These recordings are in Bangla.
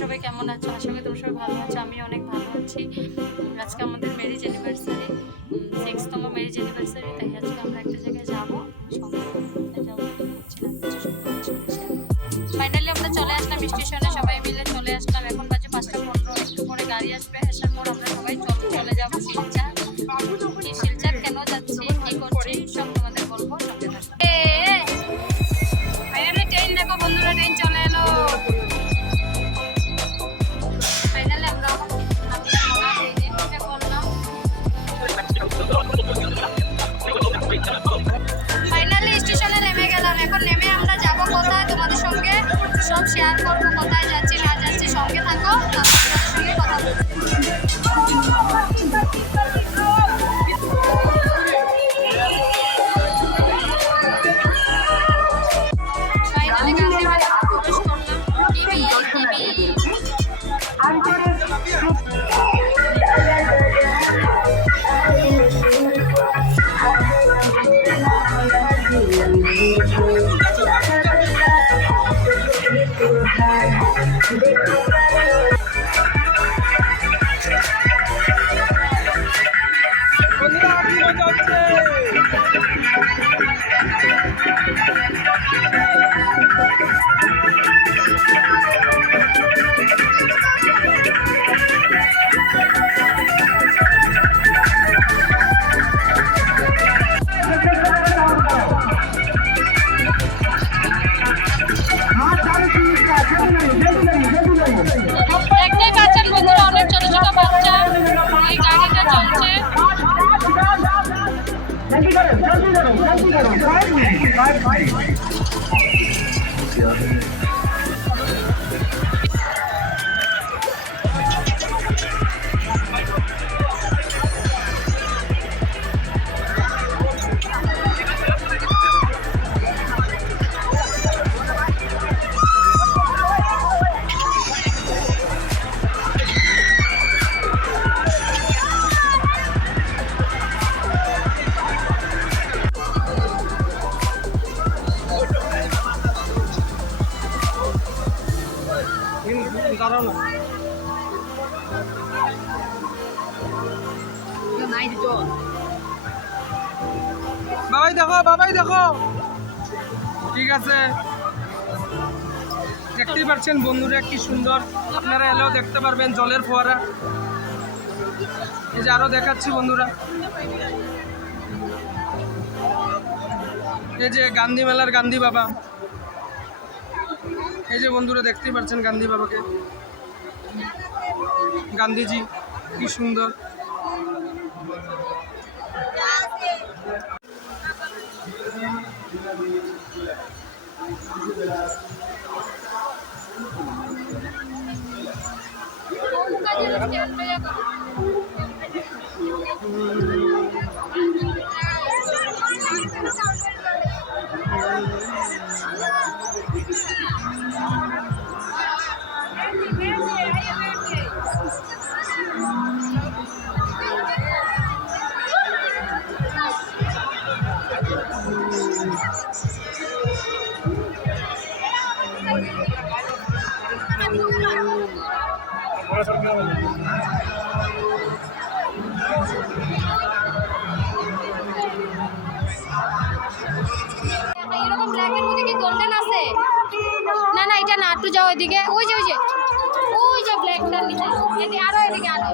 সবাই কেমন আছো? আশা করি তোমরা সবাই ভালো আছো। আমি অনেক ভালো আছি। আজকে আমাদের ম্যারেজ অ্যানিভার্সারি, 6তম ম্যারেজ অ্যানিভার্সারি। তাই আজকে আমরা একটা জায়গায় যাবো, ফাইনালি আমরা চলে আসলাম স্টেশনে, সবাই মিলে চলে আসলাম। এখন বাজে 5:15, একটু পরে গাড়ি আসবে। আসার পর আমরা সবাই চলে যাবো শিলচর। শিলচর কেন যাচ্ছি, কি করছি সব তোমাদের বলবো, সঙ্গে থাকো। ট্রেন দেখো বন্ধুরা, ট্রেন চলে এলো। ফাইনালি আমরা ফাইনালি স্টেশনে নেমে গেলাম। এখন নেমে আমরা যাবো কোথায়, তোমাদের সঙ্গে সব শেয়ার করবো, কোথায় যাচ্ছি না যাচ্ছি। সঙ্গে থাকো, তোমাদের সঙ্গে কথা বলবো। ফাইনালি গান্ধীবাড়ি প্রবেশ করলাম। টিভি দেখতেই পাচ্ছেন বন্ধুরা, অনেক ছোট ছোট বাচ্চা, এই গাড়িটা চলছে। বাবাই দেখো, বাবাই দেখো। ঠিক আছে, দেখতেই পাচ্ছেন বন্ধুরা কি সুন্দর। আপনারা এলেও দেখতে পারবেন জলের ফোয়ারা। এই যে আরো দেখাচ্ছি বন্ধুরা, এই যে গান্ধী মেলার গান্ধী বাবা। এই যে বন্ধুরা দেখতেই পাচ্ছেন গান্ধী বাবাকে, গান্ধীজি কি সুন্দর। এরকম ব্ল্যাকের মধ্যে কি গোল্ডেন আছে? না না, এটা না, একটু যাও এদিকে। ওই যে ব্ল্যাকটার নিচে, এদিকে আরো, এদিকে আরো,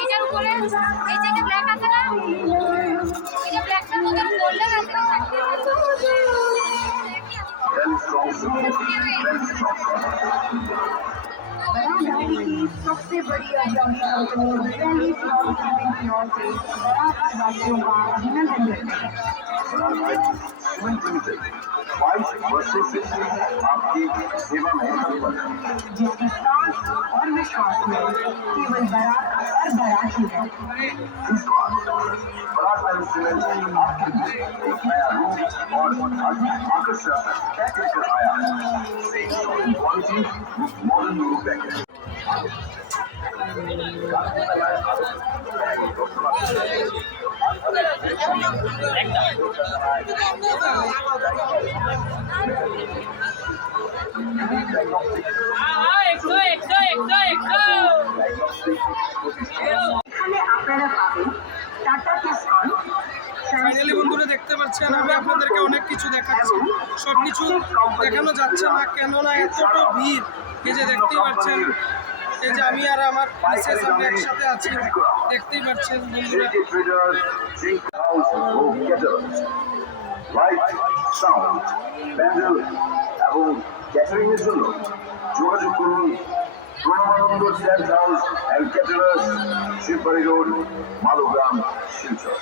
এইটার উপরে এই যে ব্ল্যাক আছে না, এই যে ব্ল্যাকটার মধ্যে গোল্ডেন আছে। सबसे बड़ी आजादी का दिल्ली की ओर से वासियों का अभिनंदन करते हैं। 22 वर्षों से आपकी सेवा में जिसकी सांस और विश्वास में केवल बारात और बारात ही है। इस बार बारात आपके लिए एक नया रूप और आकर्षक पैक लेकर आया है। Quality modern package. এখানে আপনারা পাবেন টাটা কিসকন, ফাইনালি বন্ধুরা দেখতে পাচ্ছেন আমি আপনাদেরকে অনেক কিছু দেখাচ্ছি, সব কিছু দেখানো যাচ্ছে না, কেননা এতটা ভিড়। এই যে দেখতেই পাচ্ছেন, এই যে আমি আর আমার মিসেস আমরা একসাথে আছি, দেখতেই পাচ্ছেন বন্ধুরা। লাইট, সাউন্ড, প্যান্ডেল এবং ক্যাটারিং এর জন্য যোগাযোগ করুন Pranabananda tent house and caterers, Shibbari road, Malugram, Silchar.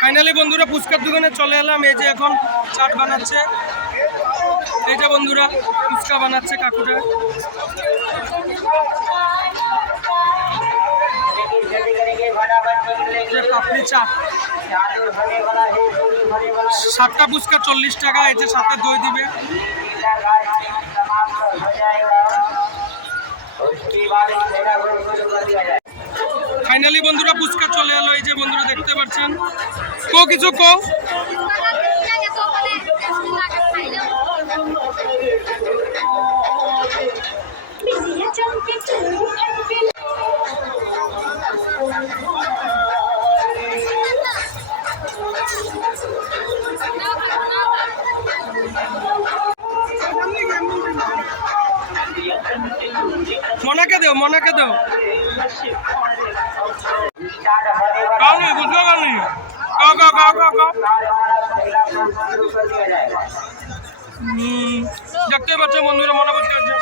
Finally বন্ধুরা ফুচকার দোকানে চলে এলাম। এই যে এখন চাট বানাচ্ছে, এই যে বন্ধুরা ফুচকা বানাচ্ছে কাকুটা। পাপড়ি চাট, 7টা ফুচকা 40 টাকা। এই যে সাথে দই দিবে। ফাইনালি বন্ধুরা ফুচকা চলে এলো। এই যে বন্ধুরা দেখতে পাচ্ছেন, কো কিছু কো। মনাকে দেও, মনাকে দেও। কাউনি বুঝলো, কাউনি কাও কাও কাও কাও কাও। দেখতে পাচ্ছেন বন্ধুরা, মনে করতে আছে।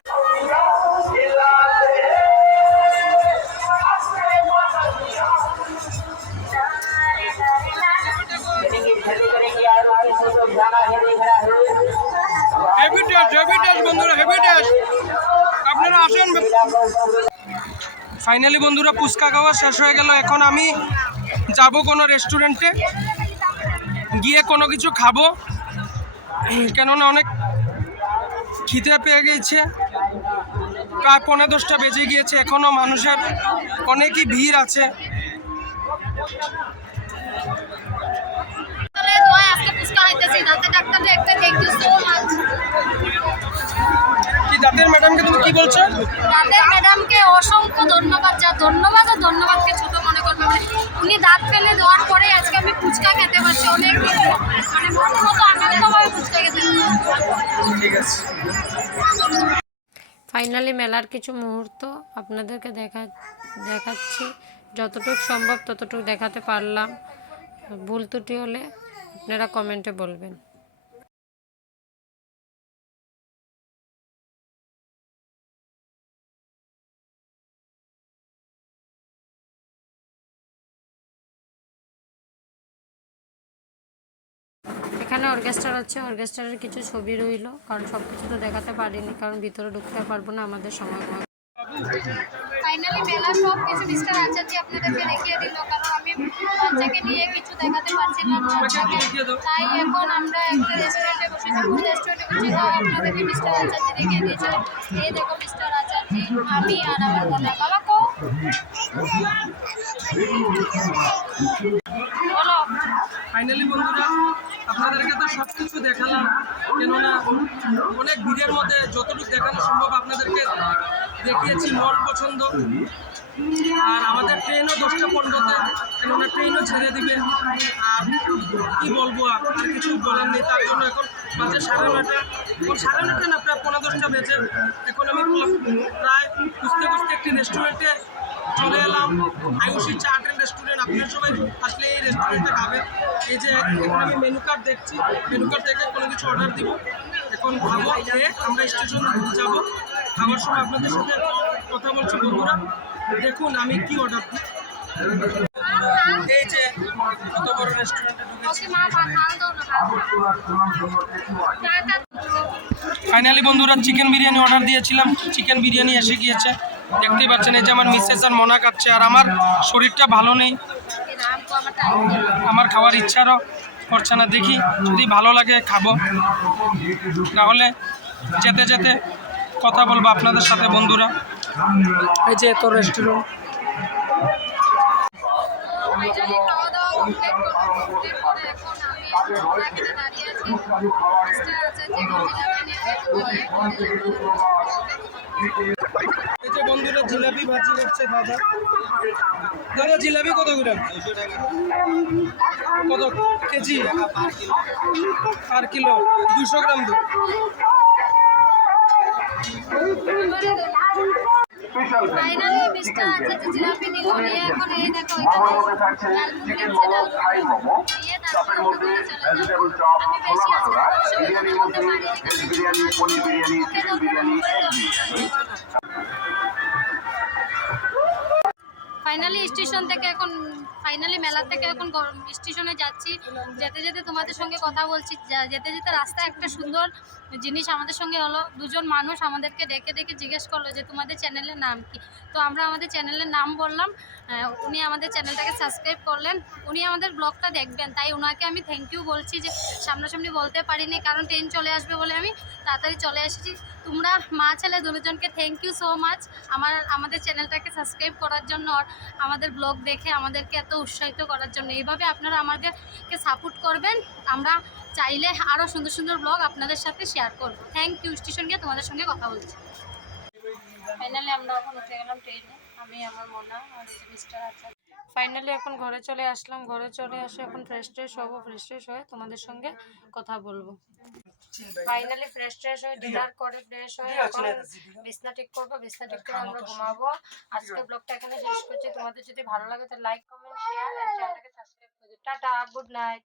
হেভি টেস্ট বন্ধুরা, হেভি টেস্ট, আপনারা আসেন। ফাইনালি বন্ধুরা ফুচকা খাওয়া শেষ হয়ে গেল। এখন আমি যাব কোনো রেস্টুরেন্টে, গিয়ে কোনো কিছু খাবো, কেননা অনেক খিদে পেয়ে গেছে। প্রায় 10:45 বেজে গিয়েছে, এখনও মানুষের অনেকই ভিড় আছে। কি দাঁতের ম্যাডামকে তুমি কি বলছো? দাঁতের ম্যাডামকে অসংখ্য ধন্যবাদ, যা ধন্যবাদ আর ধন্যবাদকে ছোট মনে করবে। উনি দাঁত ফেলে দেওয়ার পরে আজকে আমি ফুচকা খেতে পারছি, অনেক মানে মতো আনন্দভাবে ফুচকা খেতে পারছি। ঠিক আছে। ফাইনালি মেলার কিছু মুহূর্ত আপনাদেরকে দেখাচ্ছি, যতটুকু সম্ভব ততটুকু দেখাতে পারলাম। ভুল ত্রুটি হলে আপনারা কমেন্টে বলবেন। এখানে অর্কেস্ট্রা আছে, অর্কেস্ট্রার কিছু ছবি রইল, কারণ সব কিছু তো দেখাতে পারিনি, কারণ ভিতরে ঢুকতে পারবো না, আমাদের সময় কম। ফাইনালি মেলা সব কিছু মিস্টার আচার্য আপনাদেরকে দেখিয়ে দিল, কারণ আমি বাচ্চাকে নিয়ে কিছু দেখাতে পারছিলাম না বাচ্চাকে, তাই এখন আমরা একটা রেস্টুরেন্টে বসেছি। কোন রেস্টুরেন্টে বসেছি তাও আপনাদেরকে মিস্টার আচার্য দেখিয়ে দিয়েছে। এই দেখো মিস্টার আচার্য, আমি আর আমার বাবা। বাবা কো বলো। ফাইনালি বন্ধুরা আপনাদেরকে তো সব কিছু দেখালাম, কেননা অনেক ভিড়ের মধ্যে যতটুকু দেখানো সম্ভব আপনাদেরকে দেখিয়েছি মন পছন্দ। আর আমাদের ট্রেনও 10:15-তে, কেননা ট্রেনও ছেড়ে দিবে। আর কি বলবো, আর কিছু বলার নেই। তার জন্য এখন বাজে 9:30, এখন 9:30 না, প্রায় 10:15 বেজে। এখন আমি প্রায় খুঁজতে খুঁজতে একটি রেস্টুরেন্টে চলে এলাম, আয়ুষী চাট অ্যান্ড রেস্টুরেন্ট। আপনারা সবাই আসলে এই রেস্টুরেন্টে খাবেন। এই যে এখন আমি মেনু কার্ড দেখছি, মেনু কার্ড দেখে কোনো কিছু অর্ডার দিব। এখন খাবো, খেয়ে আমরা স্টেশন যাব। খাবার সময় আপনাদের সাথে কথা বলছি বন্ধুরা। দেখুন আমি কি অর্ডার দিই। এই যে কত বড় রেস্টুরেন্টে ঢুকেছি। ফাইনালি বন্ধুরা চিকেন বিরিয়ানি অর্ডার দিয়েছিলাম, চিকেন বিরিয়ানি এসে গিয়েছে। দেখতেই পাচ্ছেন এই যে আমার মিসেস আর মনা কাটছে, আর আমার শরীরটা ভালো নেই, আমার খাওয়ার ইচ্ছারও করছে না। দেখি যদি ভালো লাগে খাবো, নাহলে যেতে যেতে কথা বলবো আপনাদের সাথে বন্ধুরা। এই যে এত রেস্টুরেন্ট, ফাইনালি খাওয়া দাওয়া কমপ্লিট করে এখন আমি মার্কেটে দাঁড়িয়ে আছি। মিস্টার আছে যে এই যে বন্ধুরা জিলাপি ভাজি করছে দাদা। দাদা জিলাপি কত করে? কত কেজি? আর কিলো 200 গ্রাম দিন। ফাইনালি মিস্টার আছে যে জিলাপি নিল নিয়ে এখন এই দেখো চিকেন মোমো, থাই মোমো, চপের মধ্যে ভেজিটেবল চপ, ছোলা ভাটোরা, বিরিয়ানির মধ্যে veg biryani, paneer biryani, chicken biryani, egg biryani. Finally station থেকে এখন ফাইনালি মেলা থেকে এখন স্টেশনে যাচ্ছি। যেতে যেতে তোমাদের সঙ্গে কথা বলছি। যেতে যেতে রাস্তায় একটা সুন্দর জিনিস আমাদের সঙ্গে হলো। দুজন মানুষ আমাদেরকে ডেকে ডেকে জিজ্ঞেস করলো যে তোমাদের চ্যানেলের নাম কি। তো আমরা আমাদের চ্যানেলের নাম বললাম। উনি আমাদের চ্যানেলটাকে সাবস্ক্রাইব করলেন। উনি আমাদের ব্লগটা দেখবেন, তাই ওনাকে আমি থ্যাংক ইউ বলছি যে সামনাসামনি বলতে পারিনি, কারণ ট্রেন চলে আসবে বলে আমি তাড়াতাড়ি চলে এসেছি। তোমরা মা ছেলে দুজনকে থ্যাংক ইউ সো মাচ আমাদের চ্যানেলটাকে সাবস্ক্রাইব করার জন্য, আর আমাদের ব্লগ দেখে আমাদেরকে এত উৎসাহিত করার জন্য। এইভাবে আপনারা আমাদেরকে সাপোর্ট করবেন। আমরা চাইলে আরও সুন্দর সুন্দর ব্লগ আপনাদের সাথে শেয়ার করব। Thank you. স্টেশন গিয়ে তোমাদের সঙ্গে কথা বলছি। ফাইনালি আমরা এখন উঠে গেলাম ট্রেনে, আমি আমার মোনা আর এই যে মিস্টার আছে। ফাইনালি এখন ঘরে চলে আসলাম। ঘরে চলে আসে এখন ফ্রেশ হবো। ফ্রেশ হয়ে তোমাদের সঙ্গে কথা বলবো। ফাইনালি ফ্রেশ হয়ে ডিনার করে ফ্রেশ হয়ে এখন বিছনা ঠিক করবো। বিছনা ঠিক করে আমরা ঘুমাবো। আজকের ব্লগটা এখানে শেষ করছি। তোমাদের যদি ভালো লাগে তো লাইক কমেন্ট শেয়ার আর চ্যানেলটাকে সাবস্ক্রাইব করে দিও। Tata, good night.